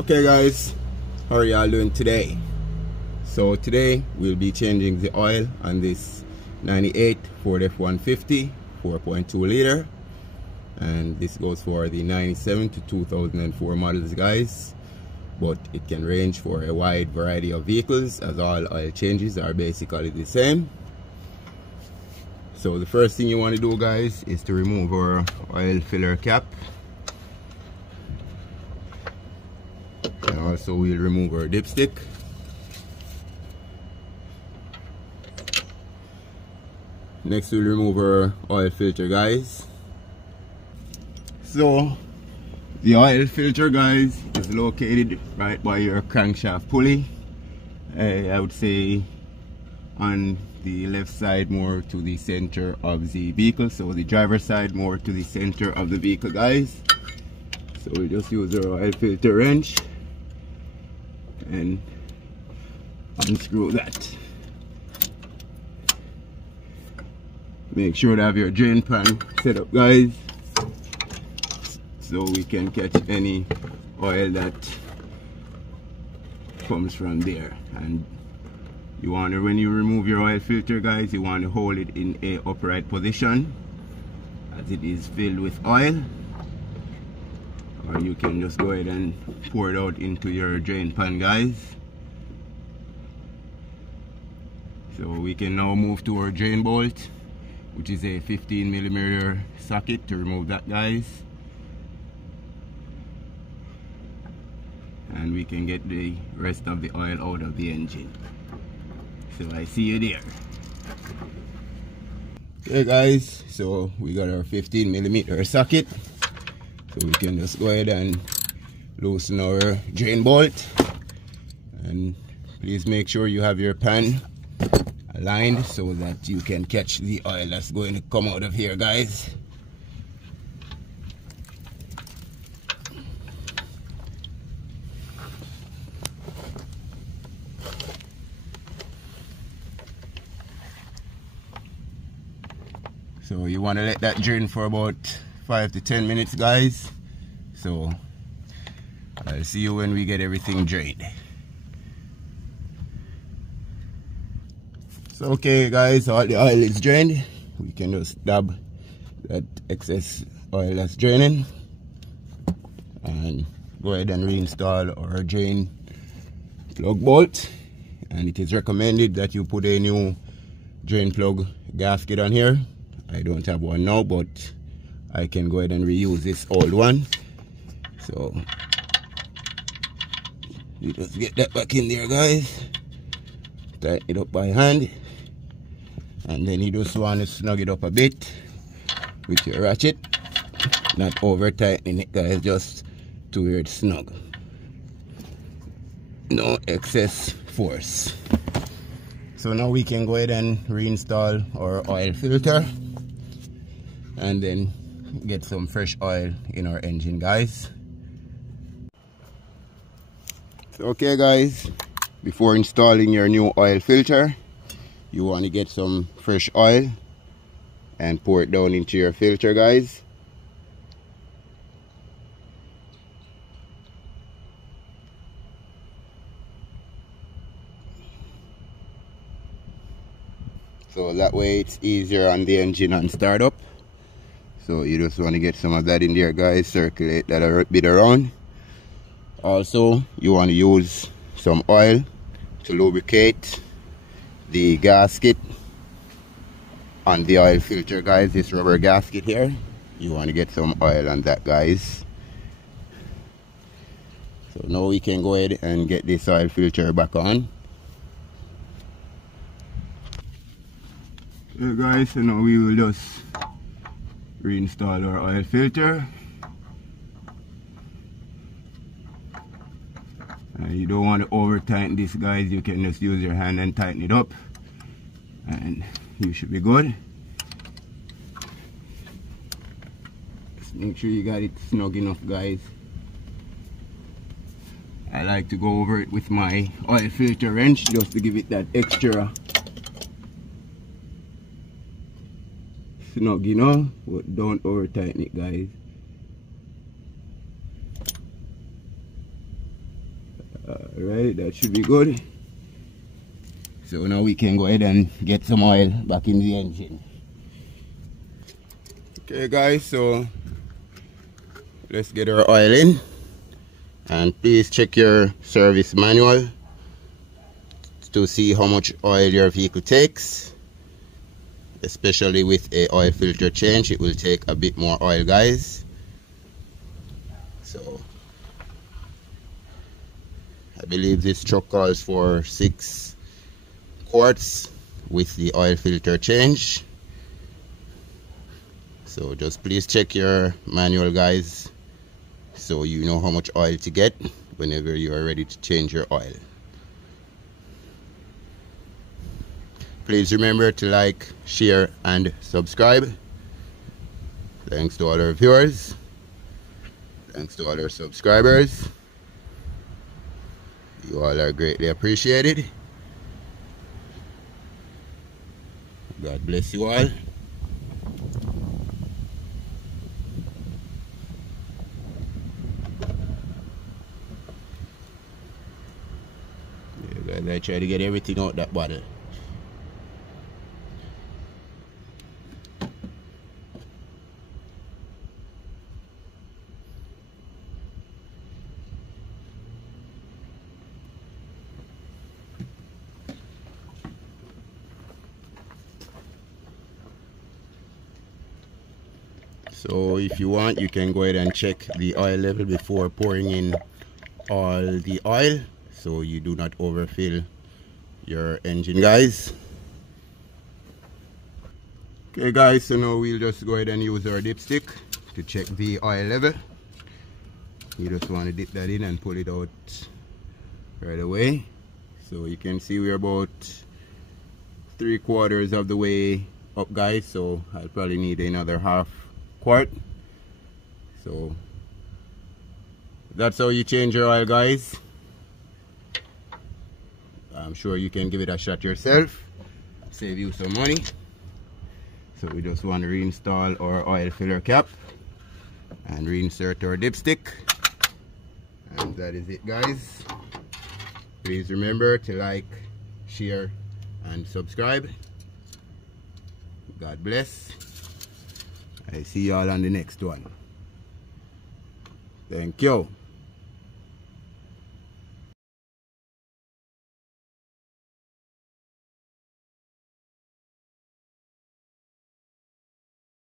Okay guys, how are y'all doing today? So today we'll be changing the oil on this 98 Ford F150 4.2 liter, and this goes for the 97 to 2004 models guys, but it can range for a wide variety of vehicles as all oil changes are basically the same. So the first thing you want to do guys is to remove our oil filler cap, and also we'll remove our dipstick. Next we'll remove our oil filter guys. So the oil filter guys is located right by your crankshaft pulley. I would say on the left side more to the center of the vehicle, so the driver's side more to the center of the vehicle guys. So we just use our oil filter wrench and unscrew that. Make sure to have your drain pan set up guys, so we can catch any oil that comes from there. And you want to, when you remove your oil filter guys, you want to hold it in a upright position as it is filled with oil, or you can just go ahead and pour it out into your drain pan guys. So we can now move to our drain bolt, which is a 15mm socket, to remove that guys, and we can get the rest of the oil out of the engine. So I see you there. Okay guys, so we got our 15mm socket, so we can just go ahead and loosen our drain bolt, and please make sure you have your pan aligned so that you can catch the oil that's going to come out of here guys. So you want to let that drain for about 5 to 10 minutes guys. So I'll see you when we get everything drained. So okay guys, all the oil is drained. We can just dab that excess oil that's draining and go ahead and reinstall our drain plug bolt. And it is recommended that you put a new drain plug gasket on here. I don't have one now, but I can go ahead and reuse this old one. So you just get that back in there guys, tighten it up by hand, and then you just want to snug it up a bit with your ratchet, not over tightening it guys, just to where it's snug, no excess force. So now we can go ahead and reinstall our oil filter and then get some fresh oil in our engine guys. So okay guys, before installing your new oil filter, you want to get some fresh oil and pour it down into your filter guys. So that way it's easier on the engine on startup. So you just want to get some of that in there guys, circulate that a bit around. Also you want to use some oil to lubricate the gasket on the oil filter guys, this rubber gasket here. You want to get some oil on that guys. So now we can go ahead and get this oil filter back on. Okay guys, so now we will just reinstall our oil filter. You don't want to over tighten this guys, you can just use your hand and tighten it up and you should be good. Just make sure you got it snug enough guys. I like to go over it with my oil filter wrench just to give it that extra snug, you know, but don't over tighten it guys. Alright, that should be good. So now we can go ahead and get some oil back in the engine. Okay guys, so let's get our oil in. And please check your service manual to see how much oil your vehicle takes. Especially with a oil filter change, it will take a bit more oil, guys. So I believe this truck calls for 6 quarts with the oil filter change. So just please check your manual, guys, so you know how much oil to get whenever you are ready to change your oil. Please remember to like, share and subscribe. Thanks to all our viewers. Thanks to all our subscribers. You all are greatly appreciated. God bless you all. Yeah, guys, I try to get everything out that bottle. So if you want, you can go ahead and check the oil level before pouring in all the oil, so you do not overfill your engine, guys. Okay guys, so now we'll just go ahead and use our dipstick to check the oil level. You just want to dip that in and pull it out right away. So you can see we're about 3/4 of the way up, guys, so I'll probably need another half quart. So that's how you change your oil, guys. I'm sure you can give it a shot yourself, save you some money. So we just want to reinstall our oil filler cap and reinsert our dipstick, and that is it, guys. Please remember to like, share and subscribe. God bless. I see y'all on the next one. Thank you.